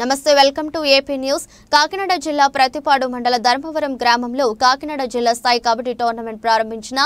నమస్తే welcome to AP news. Kakinada జిల్లా ప్రతిపాడు మండల ధర్మవరం గ్రామంలో కాకినాడ జిల్లా స్థాయి కబడ్డీ టోర్నమెంట్ ప్రారంభించిన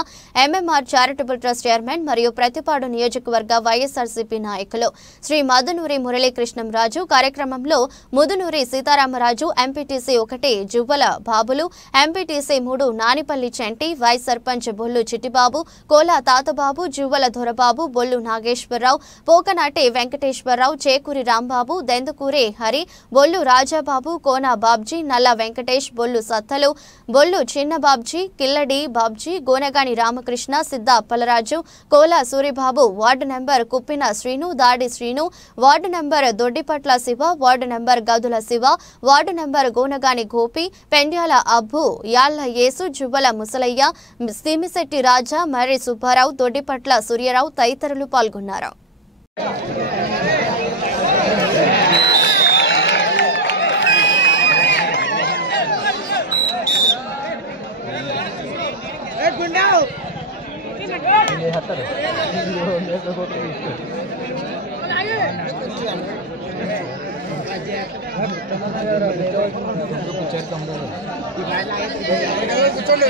ఎంఎంఆర్ చారిటబుల్ ట్రస్ట్ చైర్మన్ మరియు ప్రతిపాడు నియోజకవర్గ వైఎస్ఆర్సీపీ నాయకులు శ్రీ మధునూరి మురళీకృష్ణంరాజు. కార్యక్రమంలో ముదునూరి సీతారామరాజు, ఎంపీటీసీ 1 జువ్వల బాబులు, ఎంపీటీసీ 3 నానిపల్లి చెంటి, వైస్ సర్పంచ్ బొల్లు చిట్టిబాబు, కోలా తాతబాబు, జువ్వల దొరబాబు, బొల్లు నాగేశ్వరరావు, పోకనాటి వెంకటేశ్వరరావు, చేకూరి రాంబాబు, దెందుకూరి హరి, బొల్లు రాజాబాబు, కోనా బాబ్జీ, నల్ల వెంకటేష్, బొల్లు సత్తలు, బొల్లు చిన్న బాబ్జీ, కిల్లడి బాబ్జీ, గోనగాని రామకృష్ణ, సిద్ధ అప్పలరాజు, కోలా సూరిబాబు, వార్డు నెంబర్ కుప్పిన శ్రీను, దాడి Srinu, ward number Doddipatla Shiva, ward number గదుల శివ, వార్డు నెంబర్ గోనగాని గోపి, పెండ్యాల అబ్బు, యాళ్ల యేసు, జువ్వల ముసలయ్య, సీమిశెట్టి రాజా, మర్రి సుబ్బారావు, దొడ్డిపట్ల సూర్యరావు తదితరులు పాల్గొన్నారు. కూర్చోండి.